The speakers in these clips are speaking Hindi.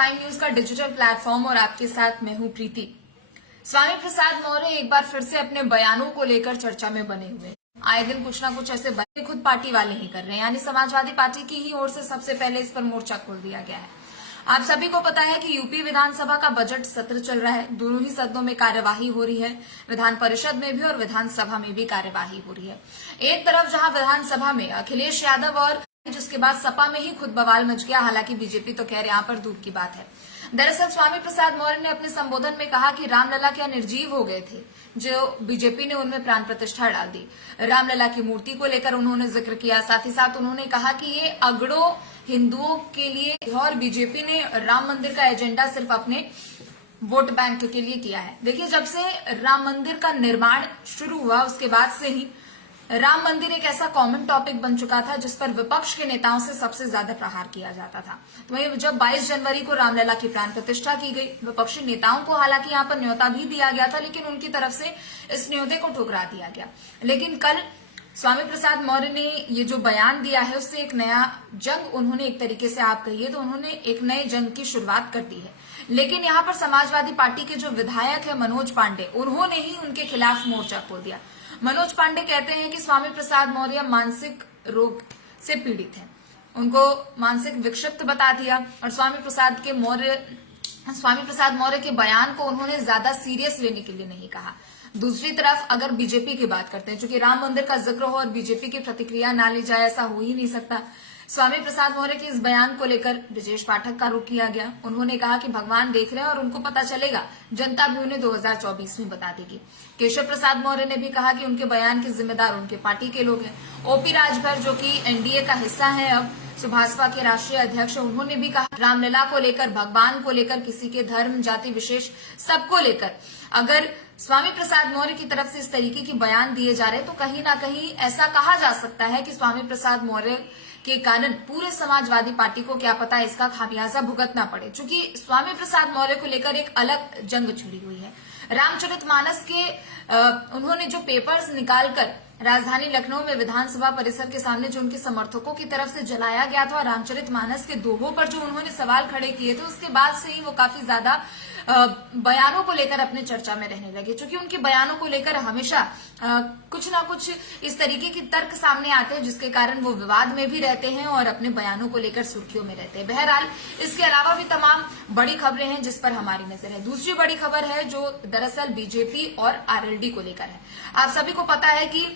फाइव न्यूज का डिजिटल प्लेटफॉर्म और आपके साथ मैं हूं प्रीति। स्वामी प्रसाद मौर्य एक बार फिर से अपने बयानों को लेकर चर्चा में बने हुए। आए दिन कुछ ना कुछ ऐसे बयान खुद पार्टी वाले ही कर रहे हैं, यानी समाजवादी पार्टी की ही ओर से सबसे पहले इस पर मोर्चा खोल दिया गया है। आप सभी को पता है कि यूपी विधानसभा का बजट सत्र चल रहा है। दोनों ही सदनों में कार्यवाही हो रही है, विधान परिषद में भी और विधानसभा में भी कार्यवाही हो रही है। एक तरफ जहां विधानसभा में अखिलेश यादव और जिसके बाद सपा में ही खुद बवाल मच गया, हालांकि बीजेपी तो खैर यहाँ पर दूर की बात है। दरअसल स्वामी प्रसाद मौर्य ने अपने संबोधन में कहा कि रामलला क्या निर्जीव हो गए थे, जो बीजेपी ने उनमें प्राण प्रतिष्ठा डाल दी। रामलला की मूर्ति को लेकर उन्होंने जिक्र किया, साथ ही साथ उन्होंने कहा कि ये अगड़ों हिंदुओं के लिए और बीजेपी ने राम मंदिर का एजेंडा सिर्फ अपने वोट बैंक के लिए किया है। देखिए, जब से राम मंदिर का निर्माण शुरू हुआ उसके बाद से ही राम मंदिर एक ऐसा कॉमन टॉपिक बन चुका था जिस पर विपक्ष के नेताओं से सबसे ज्यादा प्रहार किया जाता था। तो वहीं जब 22 जनवरी को रामलला की प्राण प्रतिष्ठा की गई, विपक्षी नेताओं को हालांकि यहाँ पर न्योता भी दिया गया था, लेकिन उनकी तरफ से इस न्योते को ठुकरा दिया गया। लेकिन कल स्वामी प्रसाद मौर्य ने ये जो बयान दिया है उससे एक नया जंग, उन्होंने एक तरीके से आप कहिए तो उन्होंने एक नए जंग की शुरुआत कर दी है। लेकिन यहाँ पर समाजवादी पार्टी के जो विधायक है मनोज पांडे, उन्होंने ही उनके खिलाफ मोर्चा खोल दिया। मनोज पांडे कहते हैं कि स्वामी प्रसाद मौर्य मानसिक रोग से पीड़ित हैं, उनको मानसिक विक्षिप्त बता दिया और स्वामी प्रसाद मौर्य के बयान को उन्होंने ज्यादा सीरियस लेने के लिए नहीं कहा। दूसरी तरफ अगर बीजेपी की बात करते हैं, चूंकि राम मंदिर का जिक्र हो और बीजेपी की प्रतिक्रिया ना ली जाए, ऐसा हो ही नहीं सकता। स्वामी प्रसाद मौर्य के इस बयान को लेकर ब्रजेश पाठक का रुख किया गया। उन्होंने कहा कि भगवान देख रहे हैं और उनको पता चलेगा, जनता भी उन्हें 2024 में बता देगी। केशव प्रसाद मौर्य ने भी कहा कि उनके बयान के जिम्मेदार उनके पार्टी के लोग हैं। ओपी राजभर, जो कि एनडीए का हिस्सा है, अब सुभाषपा के राष्ट्रीय अध्यक्ष, उन्होंने भी कहा रामलला को लेकर, भगवान को लेकर, किसी के धर्म जाति विशेष सबको लेकर अगर स्वामी प्रसाद मौर्य की तरफ से इस तरीके की बयान दिए जा रहे तो कहीं ना कहीं ऐसा कहा जा सकता है कि स्वामी प्रसाद मौर्य के कारण पूरे समाजवादी पार्टी को क्या पता इसका खामियाजा भुगतना पड़े, क्योंकि स्वामी प्रसाद मौर्य को लेकर एक अलग जंग छिड़ी हुई है। रामचरितमानस के उन्होंने जो पेपर्स निकालकर राजधानी लखनऊ में विधानसभा परिसर के सामने जो उनके समर्थकों की तरफ से जलाया गया था, रामचरितमानस के दोहों पर जो उन्होंने सवाल खड़े किए थे, उसके बाद से ही वो काफी ज्यादा बयानों को लेकर अपने चर्चा में रहने लगे, क्योंकि उनके बयानों को लेकर हमेशा कुछ ना कुछ इस तरीके की तर्क सामने आते हैं जिसके कारण वो विवाद में भी रहते हैं और अपने बयानों को लेकर सुर्खियों में रहते हैं। बहरहाल इसके अलावा भी तमाम बड़ी खबरें हैं जिस पर हमारी नजर है। दूसरी बड़ी खबर है जो दरअसल बीजेपी और आरएलडी को लेकर है। आप सभी को पता है कि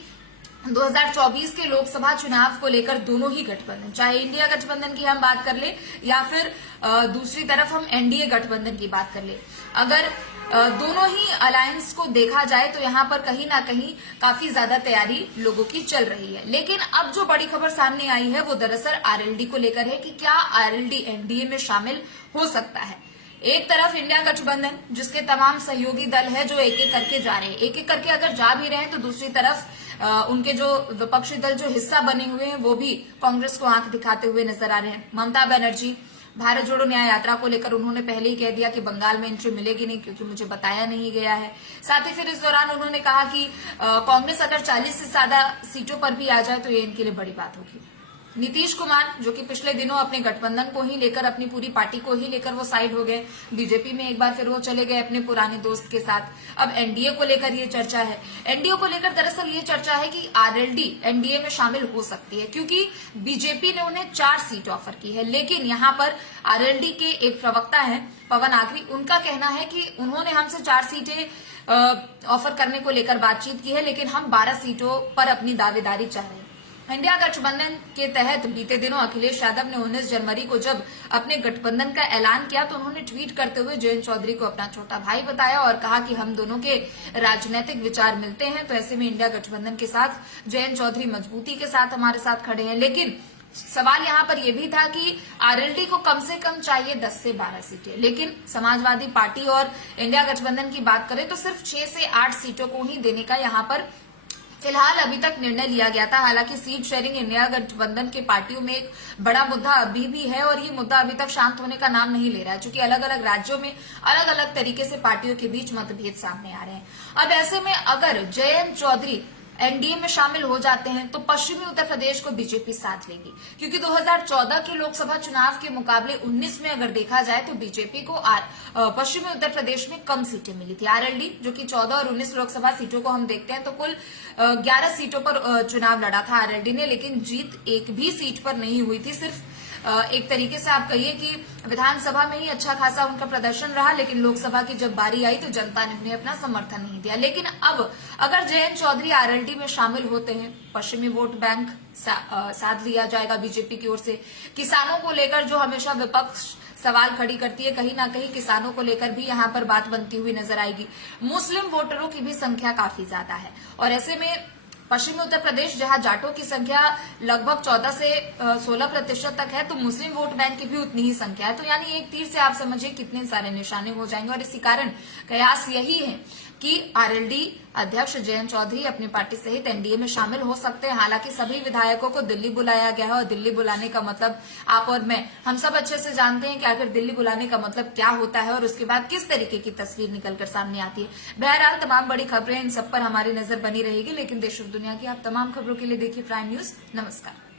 2024 के लोकसभा चुनाव को लेकर दोनों ही गठबंधन, चाहे इंडिया गठबंधन की हम बात कर ले या फिर दूसरी तरफ हम एनडीए गठबंधन की बात कर ले, अगर दोनों ही अलायंस को देखा जाए तो यहाँ पर कहीं ना कहीं काफी ज्यादा तैयारी लोगों की चल रही है। लेकिन अब जो बड़ी खबर सामने आई है वो दरअसल आरएलडी को लेकर है कि क्या आरएलडी एनडीए में शामिल हो सकता है। एक तरफ इंडिया गठबंधन जिसके तमाम सहयोगी दल है जो एक एक करके जा रहे हैं, एक एक करके अगर जा भी रहे हैं, तो दूसरी तरफ उनके जो विपक्षी दल जो हिस्सा बने हुए हैं वो भी कांग्रेस को आंख दिखाते हुए नजर आ रहे हैं। ममता बनर्जी भारत जोड़ो न्याय यात्रा को लेकर उन्होंने पहले ही कह दिया कि बंगाल में एंट्री मिलेगी नहीं, क्योंकि मुझे बताया नहीं गया है। साथ ही फिर इस दौरान उन्होंने कहा कि कांग्रेस अगर 40 से ज्यादा सीटों पर भी आ जाए तो ये इनके लिए बड़ी बात होगी। नीतीश कुमार, जो कि पिछले दिनों अपने गठबंधन को ही लेकर, अपनी पूरी पार्टी को ही लेकर वो साइड हो गए, बीजेपी में एक बार फिर वो चले गए अपने पुराने दोस्त के साथ। अब एनडीए को लेकर ये चर्चा है। एनडीए को लेकर दरअसल ये चर्चा है कि आरएलडी एनडीए में शामिल हो सकती है, क्योंकि बीजेपी ने उन्हें 4 सीट ऑफर की है। लेकिन यहाँ पर आरएलडी के एक प्रवक्ता है पवन आखरी, उनका कहना है कि उन्होंने हमसे 4 सीटें ऑफर करने को लेकर बातचीत की है, लेकिन हम 12 सीटों पर अपनी दावेदारी चाह रहे हैं। इंडिया गठबंधन के तहत बीते दिनों अखिलेश यादव ने 19 जनवरी को जब अपने गठबंधन का ऐलान किया तो उन्होंने ट्वीट करते हुए जयंत चौधरी को अपना छोटा भाई बताया और कहा कि हम दोनों के राजनीतिक विचार मिलते हैं, तो ऐसे में इंडिया गठबंधन के साथ जयंत चौधरी मजबूती के साथ हमारे साथ खड़े हैं। लेकिन सवाल यहाँ पर यह भी था कि आरएलडी को कम से कम चाहिए 10 से 12 सीटें, लेकिन समाजवादी पार्टी और इंडिया गठबंधन की बात करें तो सिर्फ 6 से 8 सीटों को ही देने का यहाँ पर फिलहाल अभी तक निर्णय लिया गया था। हालांकि सीट शेयरिंग इंडिया गठबंधन के पार्टियों में एक बड़ा मुद्दा अभी भी है और ये मुद्दा अभी तक शांत होने का नाम नहीं ले रहा है, क्योंकि अलग अलग राज्यों में अलग अलग तरीके से पार्टियों के बीच मतभेद सामने आ रहे हैं। अब ऐसे में अगर जयंत चौधरी एनडीए में शामिल हो जाते हैं तो पश्चिमी उत्तर प्रदेश को बीजेपी साथ लेगी, क्योंकि 2014 के लोकसभा चुनाव के मुकाबले 19 में अगर देखा जाए तो बीजेपी को पश्चिमी उत्तर प्रदेश में कम सीटें मिली थी। आरएलडी जो कि 14 और 19 लोकसभा सीटों को हम देखते हैं तो कुल 11 सीटों पर चुनाव लड़ा था आरएलडी ने, लेकिन जीत एक भी सीट पर नहीं हुई थी। सिर्फ एक तरीके से आप कहिए कि विधानसभा में ही अच्छा खासा उनका प्रदर्शन रहा, लेकिन लोकसभा की जब बारी आई तो जनता ने उन्हें अपना समर्थन नहीं दिया। लेकिन अब अगर जयंत चौधरी आरएलडी में शामिल होते हैं, पश्चिमी वोट बैंक साथ लिया जाएगा बीजेपी की ओर से। किसानों को लेकर जो हमेशा विपक्ष सवाल खड़ी करती है, कहीं ना कहीं किसानों को लेकर भी यहाँ पर बात बनती हुई नजर आएगी। मुस्लिम वोटरों की भी संख्या काफी ज्यादा है और ऐसे में पश्चिमी उत्तर प्रदेश जहां जाटों की संख्या लगभग 14 से 16% तक है, तो मुस्लिम वोट बैंक की भी उतनी ही संख्या है। तो यानी एक तीर से आप समझिए कितने सारे निशाने हो जाएंगे और इसी कारण कयास यही है कि आरएलडी अध्यक्ष जयंत चौधरी अपनी पार्टी सहित एनडीए में शामिल हो सकते हैं। हालांकि सभी विधायकों को दिल्ली बुलाया गया है और दिल्ली बुलाने का मतलब आप और मैं हम सब अच्छे से जानते हैं कि आखिर दिल्ली बुलाने का मतलब क्या होता है और उसके बाद किस तरीके की तस्वीर निकलकर सामने आती है। बहरहाल तमाम बड़ी खबरें इन सब पर हमारी नजर बनी रहेगी, लेकिन देश और दुनिया की आप तमाम खबरों के लिए देखिए प्राइम न्यूज। नमस्कार।